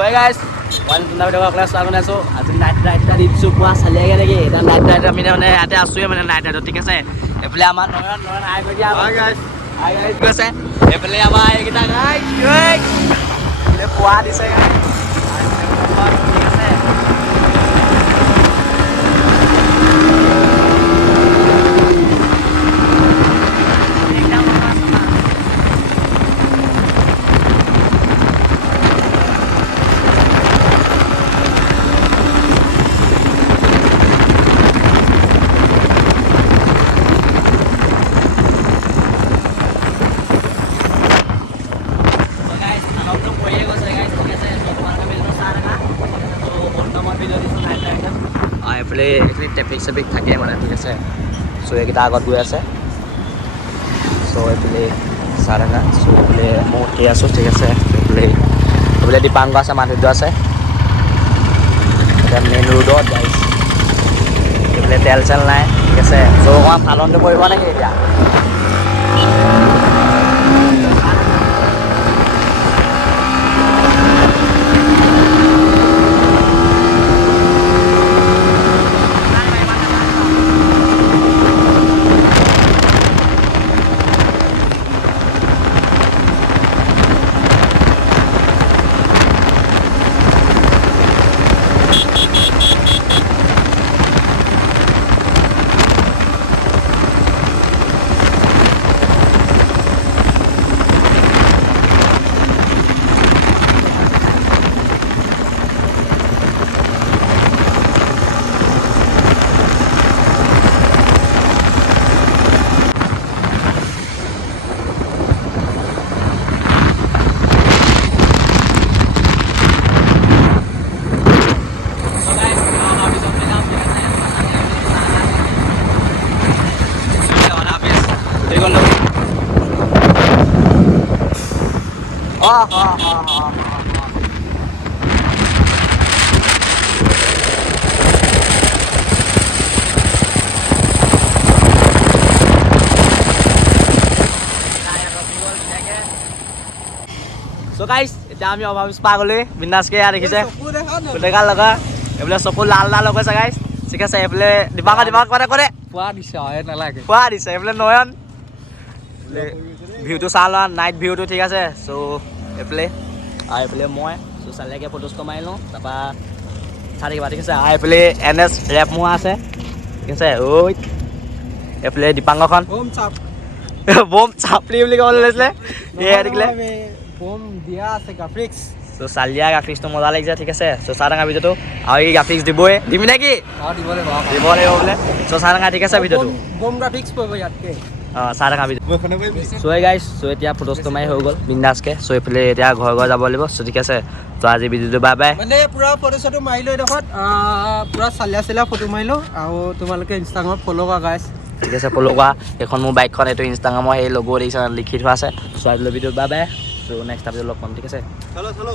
hey guys, one tuna video class lagu naso. Atu night ride tadi supua salega lagi. Dan night ride kami ni mana ada asu ya mana night ride tiga saya. Epele aman non hai bagi apa? Hi guys, tiga saya. Epele apa ya kita guys? Guys, ini puas di saya. Tiga saya. Traffic চেফিক থাকে মানে ঠিক আছে চ' এইকেইটা আগত গৈ আছে চ' এইফালে চাৰাঙা চ' এইফালে মই উঠি আছোঁ ঠিক আছে এইফালে দীপাংকৰ আছে মাধুৰ্য আছে এতিয়া মেইন ৰোডত গাইছ এইফালে তেল চেল নাই ঠিক আছে চ' অকণমান ফালনটো কৰিব নেকি এতিয়া So guys, এতিয়া আমি অভাবিছ পা গ'লে বিন্দাছকে ইয়াত দেখিছে দেখা লগা এইফালে চকু লাল লাল হৈ গৈছে গাইছ ঠিক আছে এইফালে দীপাংকৰ কৰে পোৱা দিছে নালাগে পোৱা দিছে এইফালে নয়ন ভিউটো চাই লোৱা নাইট ভিউটো ঠিক আছে চ' এইফালে আৰু এইফালে মই চ' চালেকে ফটোজ কমাই লওঁ তাৰপৰা চাই থাকিবা ঠিক আছে আৰু এইফালে NS ৰেপ মোৱা আছে ঠিক আছে ঐ এইফালে দীপাংকৰখন বম চাপলি বুলি ক'বলৈ লৈছিলে এয়া দেখিলে বম দিয়া আছে গ্ৰাফিক্স চ' চালিয়া গ্ৰাফিক্সটো মজা লাগিছে ঠিক আছে চ' চাৰাঙা ভিডিঅ'টো আৰু এই গ্ৰাফিক্স দিবই দিবি নেকি দিব লাগিব বোলে চ' চাৰাঙা ঠিক আছে ভিডিঅ'টো বম গ্ৰাফিক্স পৰিব ইয়াতকে চাৰাঙা ভিডিঅ' চ' গাইছ চ' এতিয়া ফটোজটো মাৰি হৈ গ'ল বিন্দাছকে চ' এইফালে এতিয়া ঘৰ যাব লাগিব চ' ঠিক আছে ত' আজি ভিডিঅ'টো বাই বাই মানে পুৰা ফটো চটো মাৰিলোঁ এইডোখৰত পুৰা চালিয়া ফটো মাৰিলোঁ আৰু তোমালোকে ইনষ্টাগ্ৰামত ফ'ল' কৰা গাইছ ঠিক আছে ফ'ল' কৰা এইখন মোৰ বাইকখন এইটো ইনষ্টাগ্ৰামৰ সেই লগো দেখিছে লিখি থোৱা আছে চ' আজিলৈ ভিডিঅ'টো বাই বাই চ' নেক্সট ভিডিঅ' লগ পাম ঠিক আছে চলো